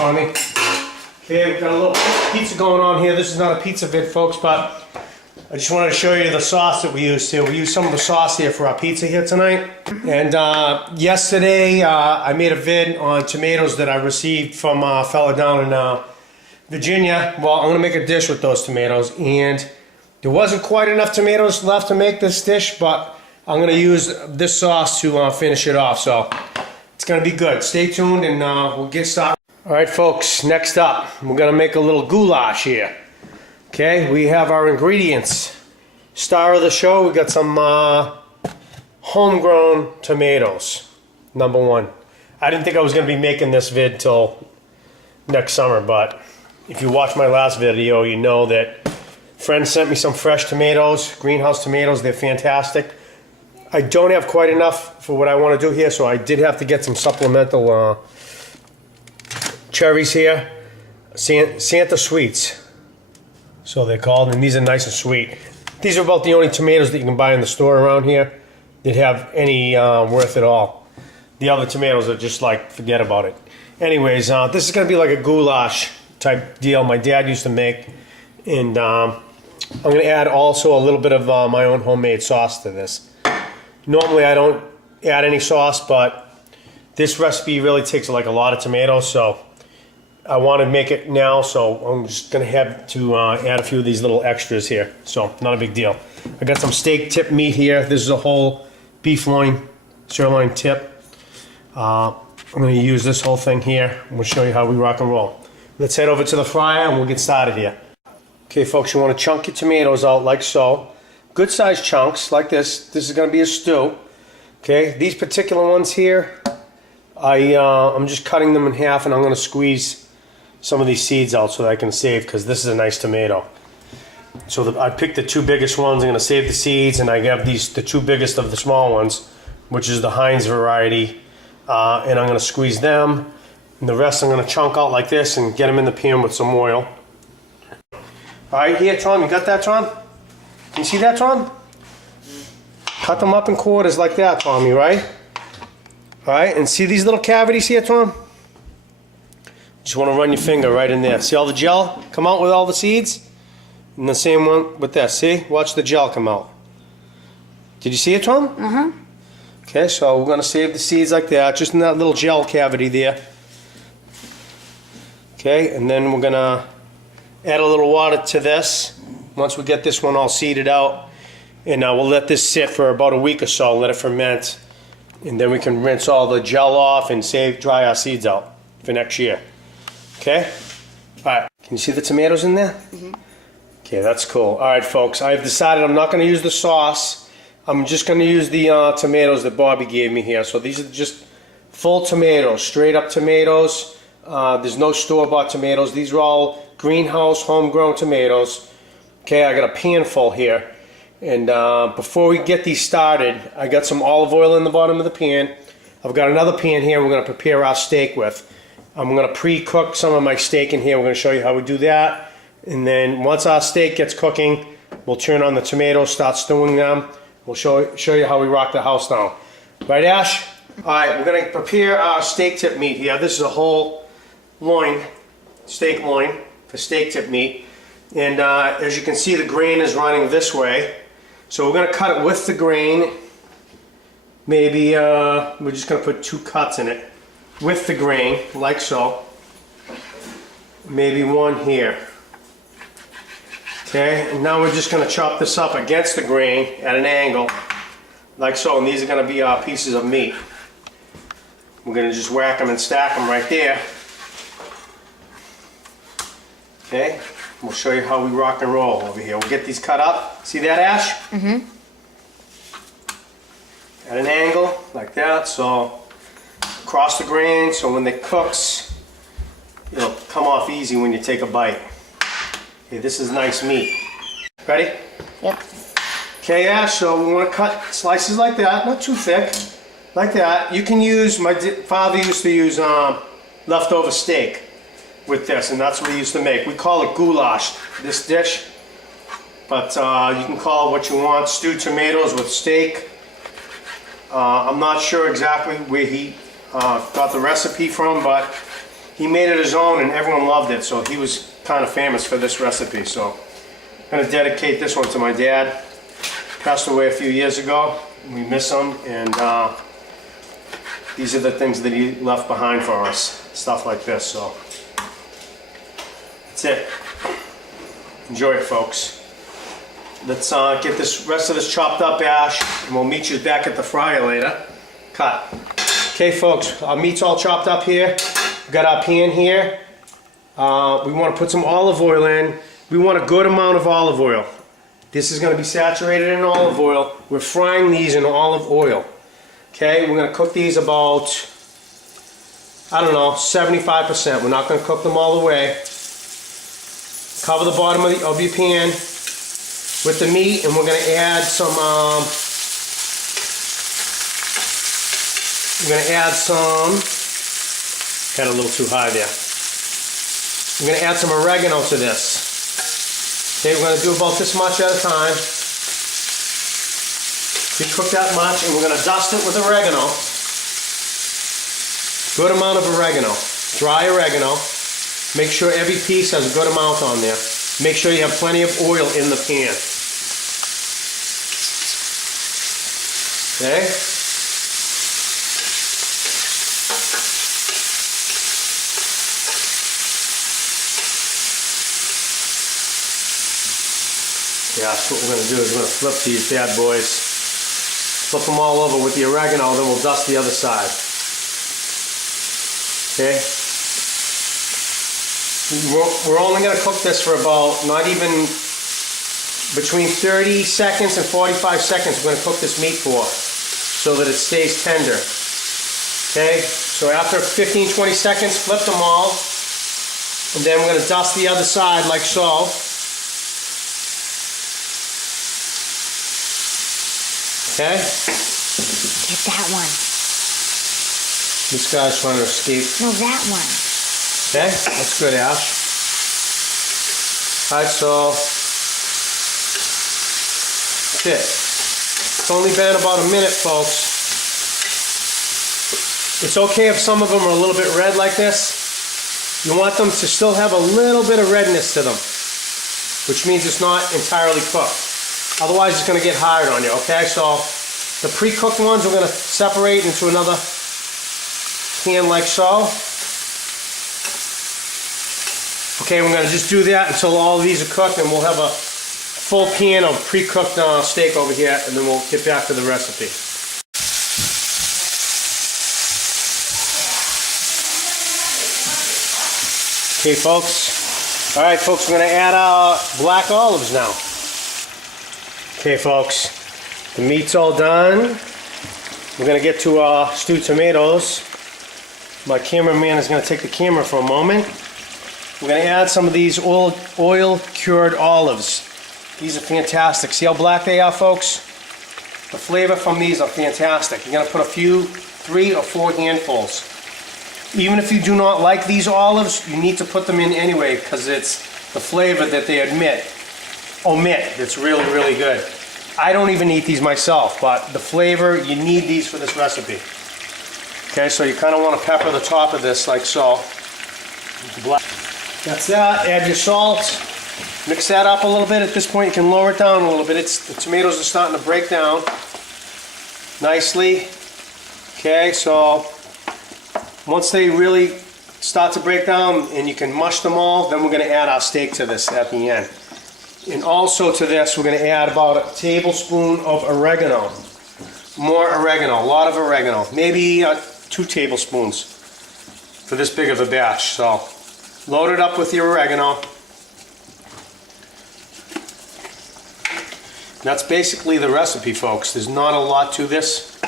Tommy. Okay, we've got a little pizza going on here. This is not a pizza vid, folks, but I just wanted to show you the sauce that we used here. We used some of the sauce here for our pizza here tonight. And yesterday, I made a vid on tomatoes that I received from a fella down in Virginia. Well, I'm gonna make a dish with those tomatoes, and there wasn't quite enough tomatoes left to make this dish, but I'm gonna use this sauce to finish it off, so it's gonna be good. Stay tuned and we'll get started. All right, folks, next up, we're gonna make a little goulash here. Okay, we have our ingredients. Star of the show, we got some homegrown tomatoes, number one. I didn't think I was gonna be making this vid till next summer, but if you watched my last video, you know that friends sent me some fresh tomatoes, greenhouse tomatoes. They're fantastic. I don't have quite enough for what I want to do here, so I did have to get some supplemental cherries here. Santa Sweets, so they're called, and these are nice and sweet. These are about the only tomatoes that you can buy in the store around here that have any worth at all. The other tomatoes are just like, forget about it. Anyways, this is going to be like a goulash type deal my dad used to make, and I'm going to add also a little bit of my own homemade sauce to this. Normally I don't add any sauce, but this recipe really takes like a lot of tomatoes, so I want to make it now, so I'm just going to have to add a few of these little extras here, so not a big deal. I got some steak tip meat here. This is a whole beef loin, sirloin tip. I'm going to use this whole thing here, and we'll show you how we rock and roll. Let's head over to the fryer and we'll get started here. Okay, folks, you want to chunk your tomatoes out like so. Good sized chunks like this. This is going to be a stew. Okay, these particular ones here, I'm just cutting them in half, and I'm going to squeeze some of these seeds out so that I can save, because this is a nice tomato. So I picked the two biggest ones. I'm going to save the seeds, and I have the two biggest of the small ones, which is the Heinz variety, and I'm going to squeeze them. And the rest I'm going to chunk out like this and get them in the pan with some oil. All right, here, Tom, you got that, Tom? Can you see that, Tom? Cut them up in quarters like that, Tommy, right? All right, and see these little cavities here, Tom? Just want to run your finger right in there. See all the gel come out with all the seeds? And the same one with that, see? Watch the gel come out. Did you see it, Tom? Uh-huh. Okay, so we're going to save the seeds like that, just in that little gel cavity there. Okay, and then we're going to add a little water to this once we get this one all seeded out, and we'll let this sit for about a week or so, let it ferment, and then we can rinse all the gel off and dry our seeds out for next year. Okay? Alright, can you see the tomatoes in there? Mm-hmm. Okay, that's cool. Alright, folks, I've decided I'm not going to use the sauce. I'm just going to use the tomatoes that Bobby gave me here. So these are just full tomatoes, straight up tomatoes. There's no store-bought tomatoes. These are all greenhouse, homegrown tomatoes. Okay, I got a pan full here. And before we get these started, I got some olive oil in the bottom of the pan. I've got another pan here we're going to prepare our steak with. I'm going to pre-cook some of my steak in here. We're going to show you how we do that. And then once our steak gets cooking, we'll turn on the tomatoes, start stewing them. We'll show you how we rock the house now. Right, Ash? Alright, we're going to prepare our steak tip meat here. This is a whole loin, steak loin for steak tip meat. And as you can see, the grain is running this way. So we're going to cut it with the grain. Maybe we're just going to put 2 cuts in it with the grain, like so. Maybe one here. Okay, and now we're just going to chop this up against the grain at an angle, like so. And these are going to be our pieces of meat. We're going to just whack them and stack them right there. Okay, we'll show you how we rock and roll over here. We'll get these cut up. See that, Ash? Mm-hmm. At an angle, like that, so across the grain, so when it cooks, it'll come off easy when you take a bite. Okay, this is nice meat. Ready? Yep. Okay, Ash, so we want to cut slices like that, not too thick, like that. You can use, my father used to use leftover steak with this, and that's what he used to make. We call it goulash, this dish, but you can call it what you want. Stewed tomatoes with steak. I'm not sure exactly where he got the recipe from, but he made it his own and everyone loved it, so he was kind of famous for this recipe. So I'm going to dedicate this one to my dad. Passed away a few years ago. We miss him, and these are the things that he left behind for us. Stuff like this, so that's it. Enjoy it, folks. Let's get this rest of this chopped up ash, and we'll meet you back at the fryer later. Cut. Okay, folks, our meat's all chopped up here. We got our pan here. We want to put some olive oil in. We want a good amount of olive oil. This is going to be saturated in olive oil. We're frying these in olive oil. Okay, we're going to cook these about, I don't know, 75%. We're not going to cook them all the way. Cover the bottom of your pan with the meat, and we're going to add some, got a little too high there. We're going to add some oregano to this. Okay, we're going to do about this much at a time. We cook that much, and we're going to dust it with oregano. Good amount of oregano. Dry oregano. Make sure every piece has a good amount on there. Make sure you have plenty of oil in the pan. Okay? Yeah, so what we're going to do is we're going to flip these bad boys. Flip them all over with the oregano, then we'll dust the other side. Okay? We're only going to cook this for about, not even, between 30 seconds and 45 seconds we're going to cook this meat for, so that it stays tender. Okay? So after 15-20 seconds, flip them all, and then we're going to dust the other side like so. Okay? Get that one. This guy's trying to escape. No, that one. Okay, that's good, Ash. Alright, so that's it. It's only been about a minute, folks. It's okay if some of them are a little bit red like this. You want them to still have a little bit of redness to them, which means it's not entirely cooked. Otherwise, it's going to get hard on you, okay? So the pre-cooked ones we're going to separate into another pan like so. Okay, we're going to just do that until all of these are cooked, and we'll have a full pan of pre-cooked steak over here, and then we'll get back to the recipe. Okay, folks. All right, folks, we're going to add our black olives now. Okay, folks, the meat's all done. We're going to get to our stewed tomatoes. My cameraman is going to take the camera for a moment. We're going to add some of these oil-cured olives. These are fantastic. See how black they are, folks? The flavor from these are fantastic. You're going to put a few, 3 or 4 handfuls. Even if you do not like these olives, you need to put them in anyway, because it's the flavor that they omit. It's really, really good. I don't even eat these myself, but the flavor, you need these for this recipe. Okay, so you kind of want to pepper the top of this like so. That's that. Add your salt. Mix that up a little bit. At this point, you can lower it down a little bit. The tomatoes are starting to break down nicely. Okay, so once they really start to break down and you can mush them all, then we're going to add our steak to this at the end. And also to this, we're going to add about a tablespoon of oregano. More oregano, a lot of oregano. Maybe 2 tablespoons for this big of a batch. So load it up with your oregano. That's basically the recipe, folks. There's not a lot to this.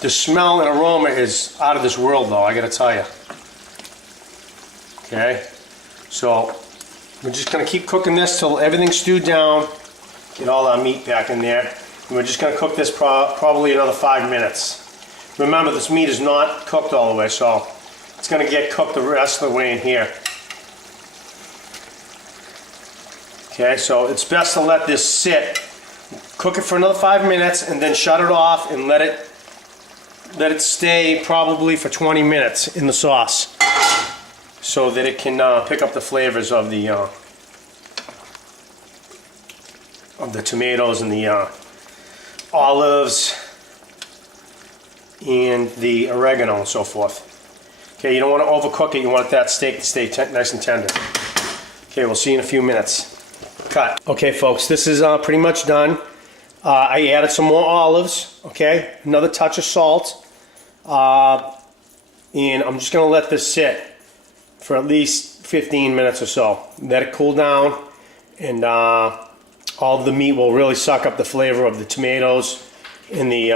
The smell and aroma is out of this world, though, I gotta tell you. Okay, so we're just gonna keep cooking this till everything's stewed down. Get all our meat back in there. And we're just gonna cook this probably another 5 minutes. Remember, this meat is not cooked all the way, so it's gonna get cooked the rest of the way in here. Okay, so it's best to let this sit. Cook it for another 5 minutes and then shut it off and let it stay probably for 20 minutes in the sauce. so that it can pick up the flavors of the tomatoes and the olives and the oregano and so forth. Okay, you don't want to overcook it. You want that steak to stay nice and tender. Okay, we'll see you in a few minutes. Cut. Okay, folks, this is pretty much done. I added some more olives, okay? Another touch of salt. And I'm just going to let this sit for at least 15 minutes or so. Let it cool down, and all of the meat will really suck up the flavor of the tomatoes and the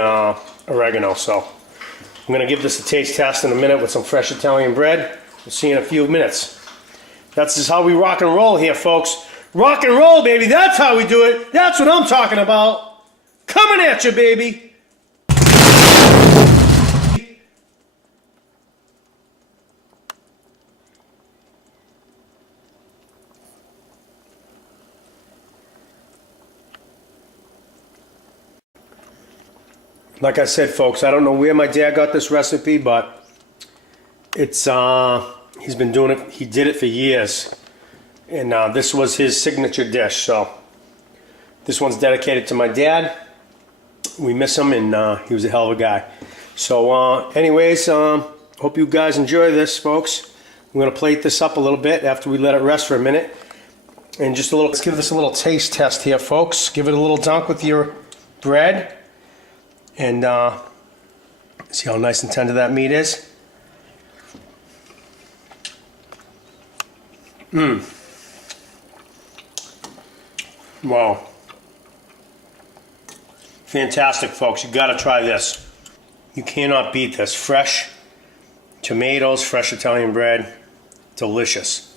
oregano. So I'm going to give this a taste test in a minute with some fresh Italian bread. We'll see you in a few minutes. That's just how we rock and roll here, folks. Rock and roll, baby. That's how we do it. That's what I'm talking about. Coming at you, baby. Like I said, folks, I don't know where my dad got this recipe, but it's he's been doing it. He did it for years, and this was his signature dish. So this one's dedicated to my dad. We miss him, and he was a hell of a guy. So anyways, hope you guys enjoy this, folks. I'm gonna plate this up a little bit after we let it rest for a minute, and just a little. Let's give this a little taste test here, folks. Give it a little dunk with your bread. And see how nice and tender that meat is? Wow. Fantastic, folks. You gotta try this. You cannot beat this. Fresh tomatoes, fresh Italian bread. Delicious.